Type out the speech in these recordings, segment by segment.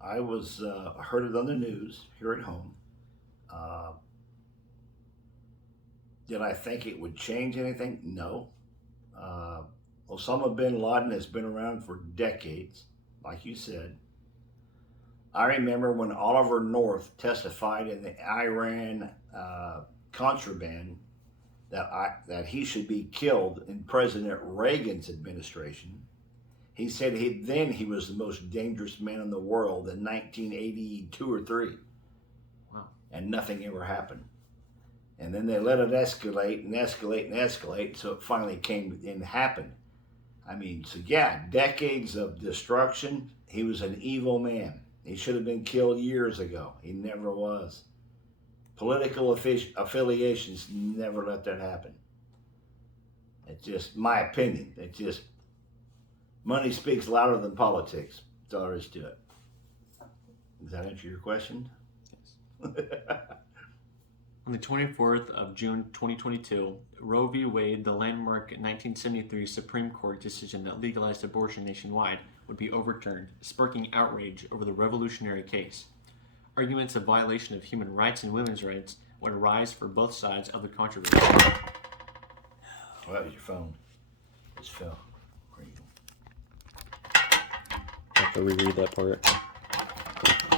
I heard it on the news here at home. Uh, did I think it would change anything? No. Uh, Osama bin Laden has been around for decades, like you said. I remember when Oliver North testified in the Iran contraband that he should be killed in President Reagan's administration. He said he was the most dangerous man in the world in 1982 or three, Wow. and nothing ever happened. And then they let it escalate and escalate and escalate, so it finally came and happened. I mean, so yeah, decades of destruction. He was an evil man. He should have been killed years ago. He never was. Political affiliations never let that happen. It's just my opinion. It's just money speaks louder than politics. That's all there is to it. Does that answer your question? Yes. On the 24th of June 2022, Roe v. Wade, the landmark 1973 Supreme Court decision that legalized abortion nationwide, would be overturned, sparking outrage over the revolutionary case. Arguments of violation of human rights and women's rights would arise for both sides of the controversy. Well, that was your phone. It just fell. Great. I have to reread that part.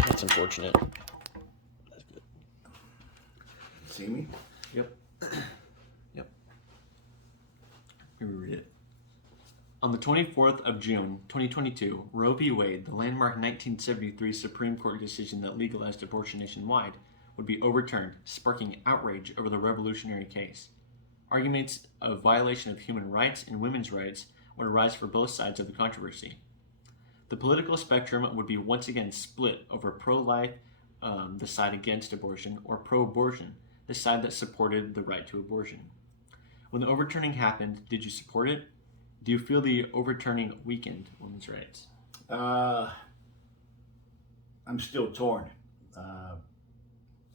That's unfortunate. That's good. See me? Yep. Yep. Let me reread it. On the 24th of June, 2022, Roe v. Wade, the landmark 1973 Supreme Court decision that legalized abortion nationwide, would be overturned, sparking outrage over the revolutionary case. Arguments of violation of human rights and women's rights would arise for both sides of the controversy. The political spectrum would be once again split over pro-life, the side against abortion, or pro-abortion, the side that supported the right to abortion. When the overturning happened, did you support it? Do you feel the overturning weakened women's rights? I'm still torn. Uh,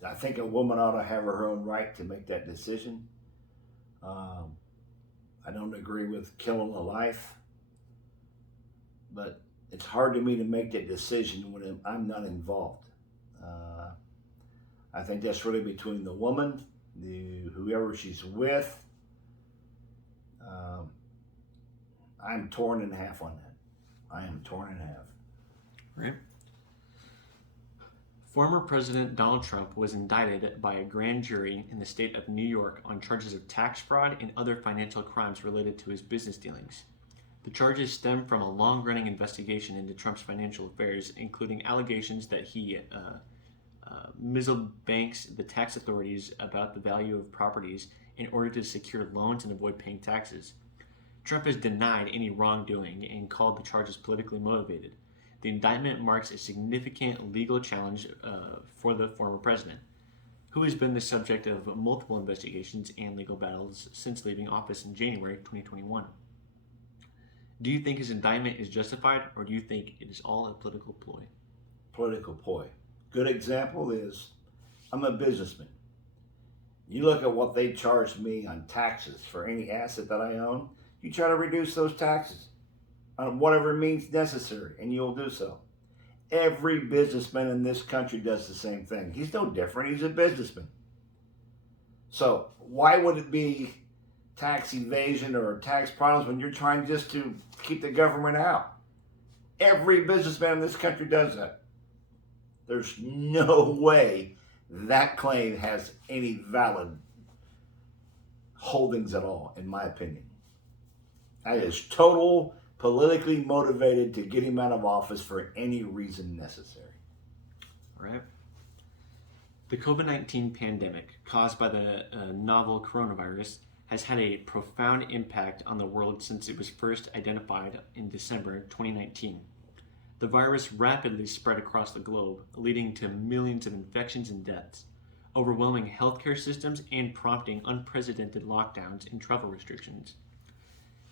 I think a woman ought to have her own right to make that decision. Um, I don't agree with killing a life, but it's hard to me to make that decision when I'm not involved. Uh, I think that's really between the woman, whoever she's with. Um, I'm torn in half on that. I am torn in half. Right. Former President Donald Trump was indicted by a grand jury in the state of New York on charges of tax fraud and other financial crimes related to his business dealings. The charges stem from a long-running investigation into Trump's financial affairs, including allegations that he misled banks, the tax authorities, about the value of properties in order to secure loans and avoid paying taxes. Trump has denied any wrongdoing and called the charges politically motivated. The indictment marks a significant legal challenge for the former president, who has been the subject of multiple investigations and legal battles since leaving office in January 2021. Do you think his indictment is justified, or do you think it is all a political ploy? Political ploy. Good example is I'm a businessman. You look at what they charge me on taxes for any asset that I own, you try to reduce those taxes on whatever means necessary, and you'll do so. Every businessman in this country does the same thing. He's no different. He's a businessman. So why would it be tax evasion or tax problems when you're trying just to keep the government out? Every businessman in this country does that. There's no way that claim has any valid holdings at all, in my opinion. That is total politically motivated to get him out of office for any reason necessary. All right. The COVID-19 pandemic, caused by the novel coronavirus, has had a profound impact on the world since it was first identified in December 2019. The virus rapidly spread across the globe, leading to millions of infections and deaths, overwhelming healthcare systems, and prompting unprecedented lockdowns and travel restrictions.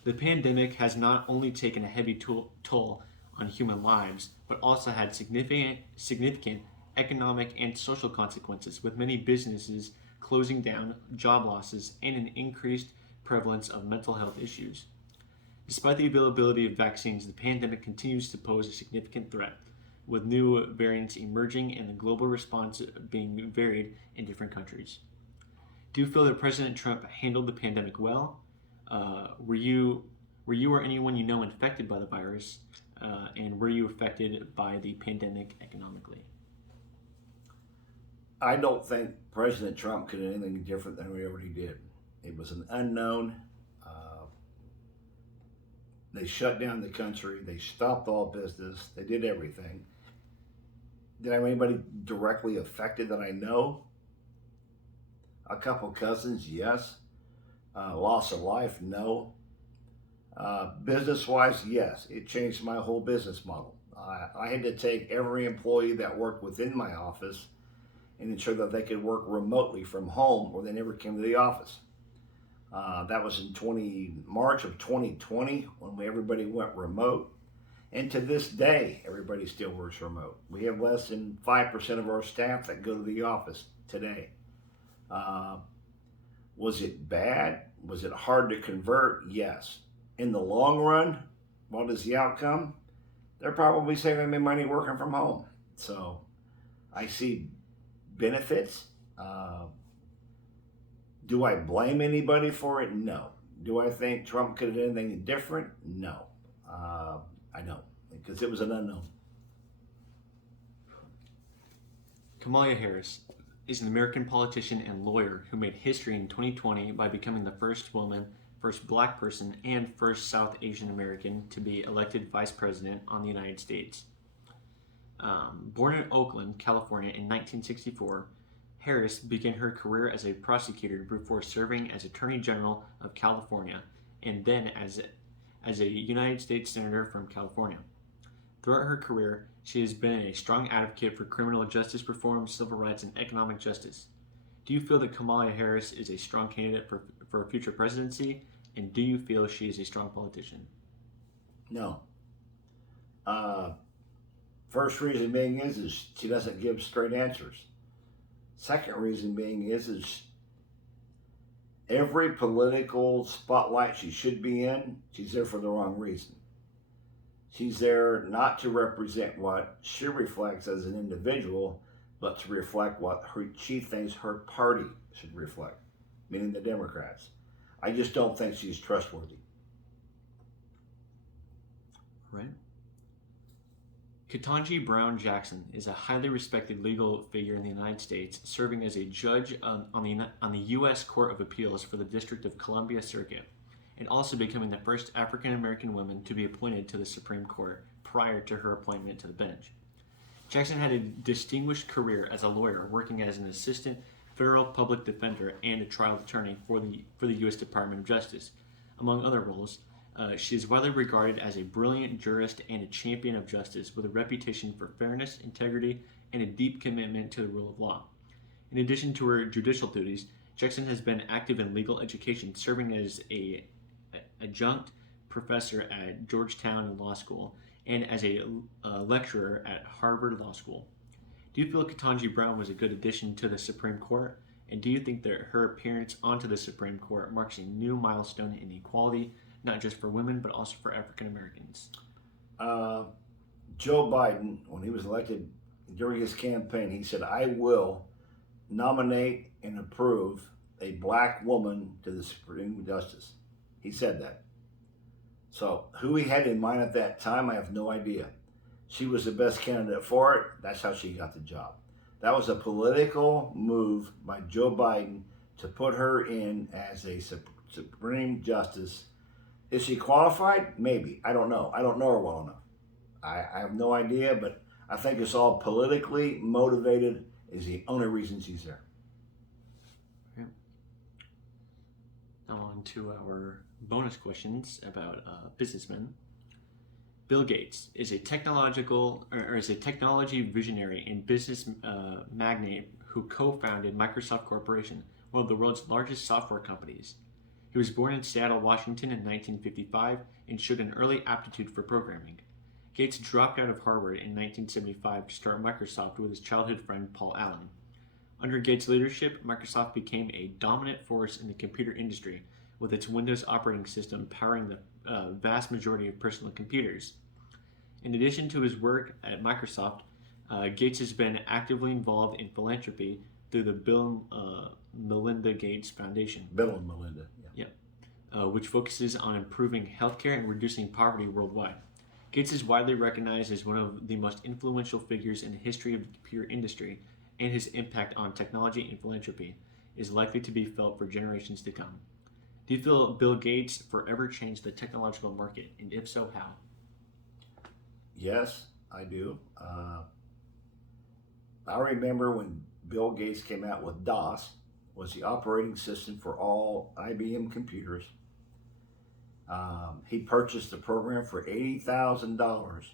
The pandemic has not only taken a heavy toll on human lives, but also had significant economic and social consequences, with many businesses closing down, job losses, and an increased prevalence of mental health issues. Despite the availability of vaccines, the pandemic continues to pose a significant threat. with new variants emerging and the global response being varied in different countries. Do you feel that President Trump handled the pandemic well? Were you or anyone you know infected by the virus? And were you affected by the pandemic economically? I don't think President Trump could do anything different than we already did. It was an unknown. Uh, they shut down the country. They stopped all business. They did everything. Did I have anybody directly affected that I know? A couple cousins, yes. Loss of life, no. Business wise, yes. It changed my whole business model. I had to take every employee that worked within my office and ensure that they could work remotely from home or they never came to the office. That was in March of 2020 when everybody went remote. And to this day, everybody still works remote. We have less than 5% of our staff that go to the office today. Uh, was it bad? Was it hard to convert? Yes. In the long run, what is the outcome? They're probably saving me money working from home. So I see benefits. Do I blame anybody for it? No. Do I think Trump could have done anything different? No. I don't, because it was an unknown. Kamala Harris is an American politician and lawyer who made history in 2020 by becoming the first woman, first black person, and first South Asian American to be elected vice president on the United States. Born in Oakland, California in 1964, Harris began her career as a prosecutor before serving as Attorney General of California and then as a United States Senator from California. Throughout her career, she has been a strong advocate for criminal justice reform, civil rights, and economic justice. Do you feel that Kamala Harris is a strong candidate for a future presidency, and do you feel she is a strong politician? No. First reason being is she doesn't give straight answers. Second reason being is every political spotlight she should be in, she's there for the wrong reason. She's there not to represent what she reflects as an individual, but to reflect what she thinks her party should reflect, meaning the Democrats. I just don't think she's trustworthy. Right. Ketanji Brown Jackson is a highly respected legal figure in the United States, serving as a judge on the U.S. Court of Appeals for the District of Columbia Circuit, and also becoming the first African American woman to be appointed to the Supreme Court prior to her appointment to the bench. Jackson had a distinguished career as a lawyer, working as an assistant federal public defender and a trial attorney for the U.S. Department of Justice. Among other roles, she is widely regarded as a brilliant jurist and a champion of justice with a reputation for fairness, integrity, and a deep commitment to the rule of law. In addition to her judicial duties, Jackson has been active in legal education, serving as an adjunct professor at Georgetown Law School and as a lecturer at Harvard Law School. Do you feel Ketanji Brown was a good addition to the Supreme Court? And do you think that her appearance onto the Supreme Court marks a new milestone in equality, not just for women, but also for African Americans? Joe Biden, when he was elected during his campaign, he said, I will nominate and approve a black woman to the Supreme Justice. He said that. So who he had in mind at that time, I have no idea. She was the best candidate for it. That's how she got the job. That was a political move by Joe Biden to put her in as a Supreme Justice. Is she qualified? Maybe. I don't know. I don't know her well enough. I have no idea, but I think it's all politically motivated is the only reason she's there. Okay. Now on to our bonus questions about businessmen. Bill Gates is a technology visionary and business magnate who co-founded Microsoft Corporation, one of the world's largest software companies. He was born in Seattle, Washington in 1955 and showed an early aptitude for programming. Gates dropped out of Harvard in 1975 to start Microsoft with his childhood friend Paul Allen. Under Gates' leadership, Microsoft became a dominant force in the computer industry, with its Windows operating system powering the vast majority of personal computers. In addition to his work at Microsoft, Gates has been actively involved in philanthropy through the Bill Melinda Gates Foundation, Bill and Melinda. Yeah. which focuses on improving healthcare and reducing poverty worldwide. Gates is widely recognized as one of the most influential figures in the history of the computer industry, and his impact on technology and philanthropy is likely to be felt for generations to come. Do you feel Bill Gates forever changed the technological market, and if so, how? Yes, I do. I remember when Bill Gates came out with DOS, was the operating system for all IBM computers. He purchased the program for $80,000,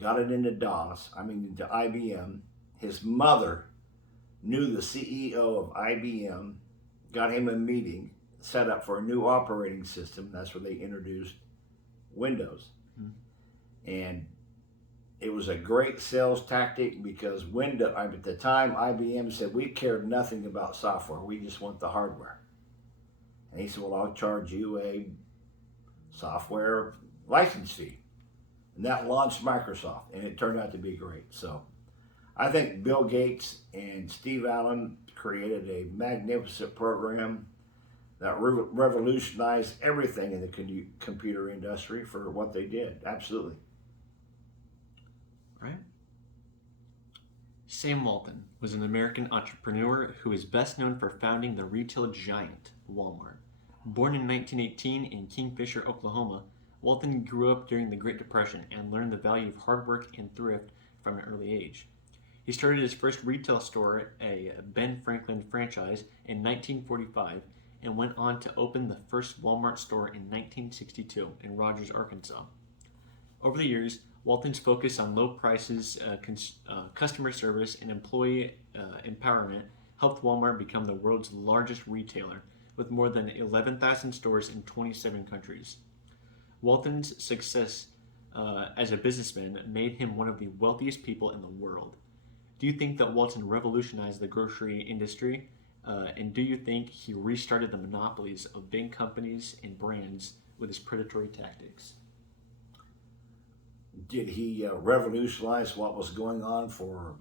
got it into DOS, into IBM. His mother knew the CEO of IBM, got him a meeting, set up for a new operating system. That's where they introduced Windows. And it was a great sales tactic because Windows, at the time, IBM said, we cared nothing about software. We just want the hardware. And he said, well, I'll charge you a software license fee. And that launched Microsoft, and it turned out to be great. So I think Bill Gates and Steve Allen created a magnificent program that revolutionized everything in the computer industry for what they did. Absolutely. Right? Sam Walton was an American entrepreneur who is best known for founding the retail giant Walmart. Born in 1918 in Kingfisher, Oklahoma, Walton grew up during the Great Depression and learned the value of hard work and thrift from an early age. He started his first retail store, a Ben Franklin franchise, in 1945 and went on to open the first Walmart store in 1962 in Rogers, Arkansas. Over the years, Walton's focus on low prices, customer service, and employee empowerment helped Walmart become the world's largest retailer, with more than 11,000 stores in 27 countries. Walton's success as a businessman made him one of the wealthiest people in the world. Do you think that Walton revolutionized the grocery industry? And do you think he restarted the monopolies of big companies and brands with his predatory tactics? Did he revolutionize what was going on for?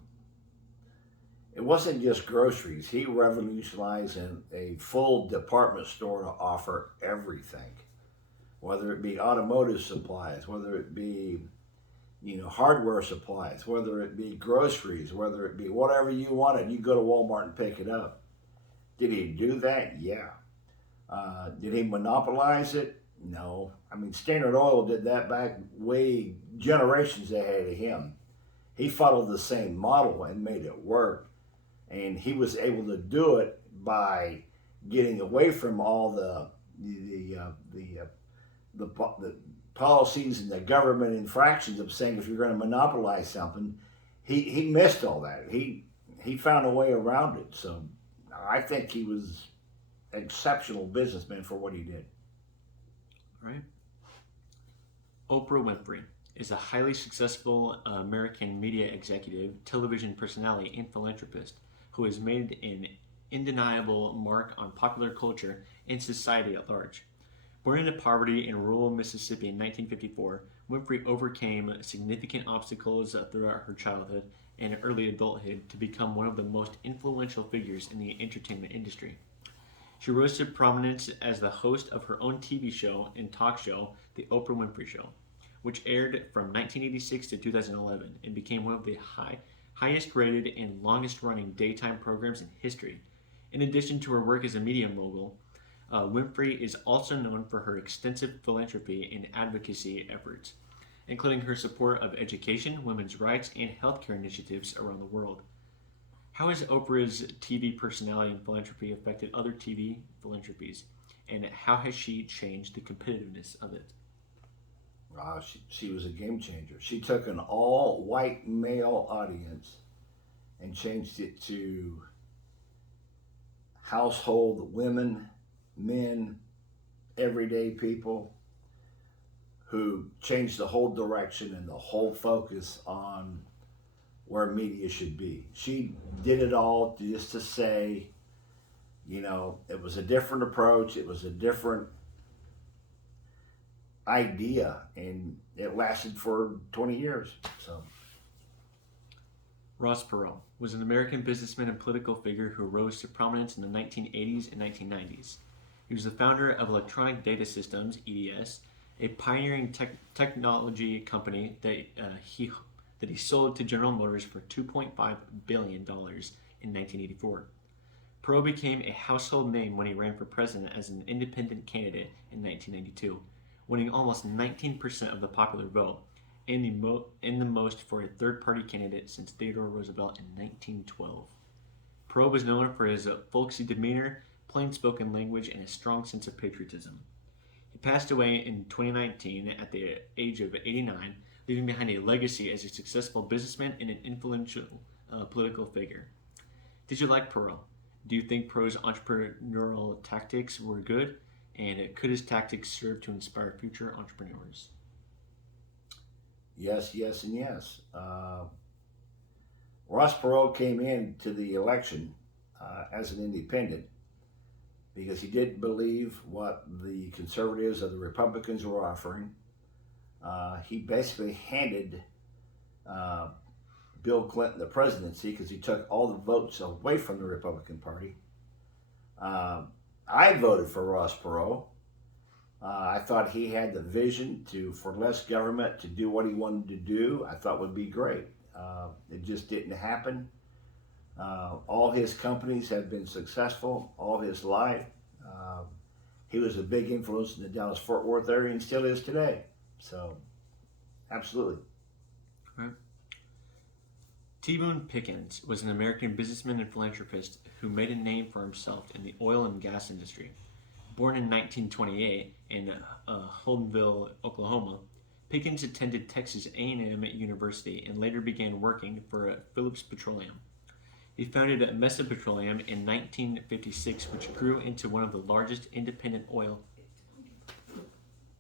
It wasn't just groceries. He revolutionized in a full department store to offer everything, whether it be automotive supplies, whether it be hardware supplies, whether it be groceries, whether it be whatever you wanted. You go to Walmart and pick it up. Did he do that? Yeah. Did he monopolize it? No. Standard Oil did that back way generations ahead of him. He followed the same model and made it work. And he was able to do it by getting away from all the policies and the government infractions of saying if you're going to monopolize something. He missed all that. He found a way around it. So I think he was an exceptional businessman for what he did. Right. Oprah Winfrey is a highly successful American media executive, television personality, and philanthropist who has made an undeniable mark on popular culture and society at large. Born into poverty in rural Mississippi in 1954, Winfrey overcame significant obstacles throughout her childhood and early adulthood to become one of the most influential figures in the entertainment industry. She rose to prominence as the host of her own TV show and talk show, The Oprah Winfrey Show, which aired from 1986 to 2011 and became one of the highest rated and longest running daytime programs in history. In addition to her work as a media mogul, Winfrey is also known for her extensive philanthropy and advocacy efforts, including her support of education, women's rights, and healthcare initiatives around the world. How has Oprah's TV personality and philanthropy affected other TV philanthropies, and how has she changed the competitiveness of it? She was a game changer. She took an all-white male audience and changed it to household women, men, everyday people who changed the whole direction and the whole focus on where media should be. She did it all just to say, it was a different approach. It was a different idea, and it lasted for 20 years. So, Ross Perot was an American businessman and political figure who rose to prominence in the 1980s and 1990s. He was the founder of Electronic Data Systems (EDS), a pioneering technology company that he sold to General Motors for $2.5 billion in 1984. Perot became a household name when he ran for president as an independent candidate in 1992, winning almost 19% of the popular vote, and the most for a third-party candidate since Theodore Roosevelt in 1912. Perot was known for his folksy demeanor, plain-spoken language, and a strong sense of patriotism. He passed away in 2019 at the age of 89, leaving behind a legacy as a successful businessman and an influential political figure. Did you like Perot? Do you think Perot's entrepreneurial tactics were good? And could his tactics serve to inspire future entrepreneurs? yes, yes, and yes. Ross Perot came into the election as an independent because he didn't believe what the conservatives or the Republicans were offering. He basically handed Bill Clinton the presidency because he took all the votes away from the Republican Party. I voted for Ross Perot. I thought he had the vision for less government to do what he wanted to do. I thought would be great. It just didn't happen. All his companies have been successful all his life. He was a big influence in the Dallas-Fort Worth area and still is today. So, absolutely. Right. T. Boone Pickens was an American businessman and philanthropist who made a name for himself in the oil and gas industry. Born in 1928 in Holdenville, Oklahoma, Pickens attended Texas A&M University and later began working for Phillips Petroleum. He founded Mesa Petroleum in 1956, which grew into one of the largest independent oil.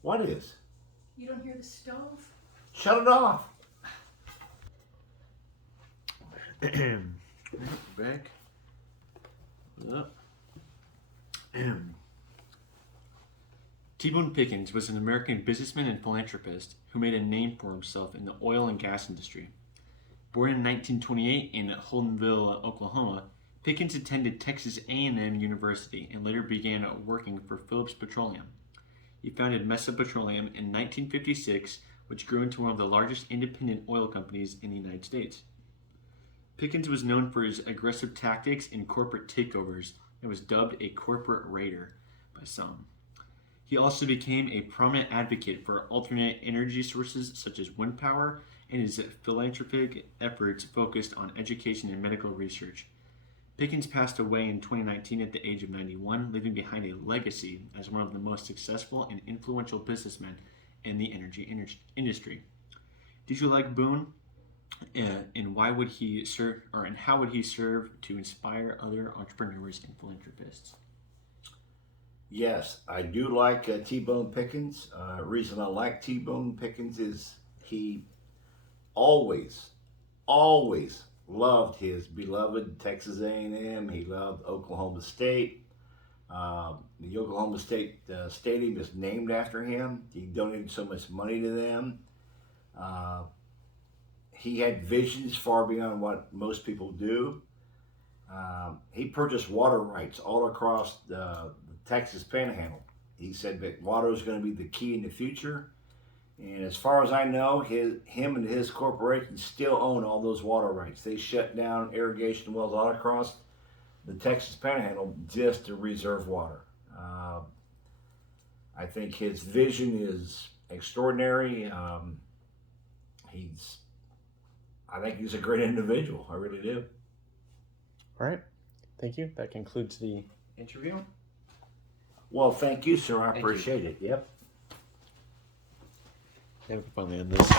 What is? You don't hear the stove? Shut it off. Back. Up. T. Boone Pickens was an American businessman and philanthropist who made a name for himself in the oil and gas industry. Born in 1928 in Holdenville, Oklahoma, Pickens attended Texas A&M University and later began working for Phillips Petroleum. He founded Mesa Petroleum in 1956, which grew into one of the largest independent oil companies in the United States. Pickens was known for his aggressive tactics in corporate takeovers and was dubbed a corporate raider by some. He also became a prominent advocate for alternate energy sources such as wind power, and his philanthropic efforts focused on education and medical research. Pickens passed away in 2019 at the age of 91, leaving behind a legacy as one of the most successful and influential businessmen in the energy industry. Did you like Boone? And why would he serve, and how would he serve to inspire other entrepreneurs and philanthropists? Yes, I do like T-Bone Pickens. Reason I like T-Bone Pickens is he always loved his beloved Texas A&M. He loved Oklahoma State. The Oklahoma State Stadium is named after him. He donated so much money to them. He had visions far beyond what most people do. He purchased water rights all across the Texas Panhandle. He said that water is going to be the key in the future. And as far as I know, him and his corporation still own all those water rights. They shut down irrigation wells all across the Texas Panhandle just to reserve water. I think his vision is extraordinary. I think he's a great individual. I really do. All right. Thank you. That concludes the interview. Well, thank you, sir. I Thank you. appreciate it. Yep. Yeah, we can finally end this.